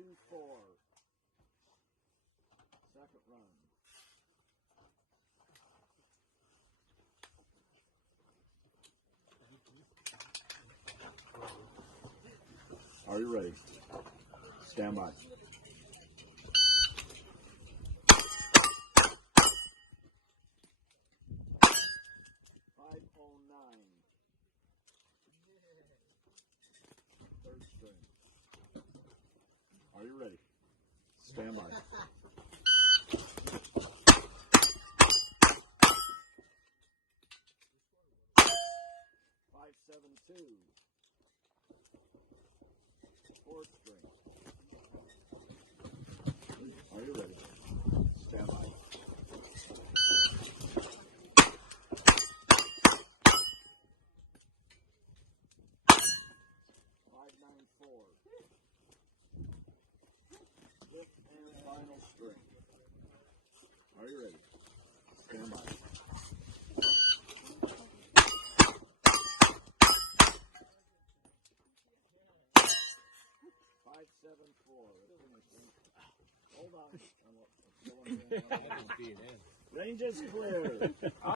2-4. Second run. Are you ready? Stand by. 509. Third string. Are you ready? Stand by. 572. Fourth string. Are you ready? Stand by. 594. Fifth and final string. Are you ready? Stand by. 574. Hold on. Range is clear.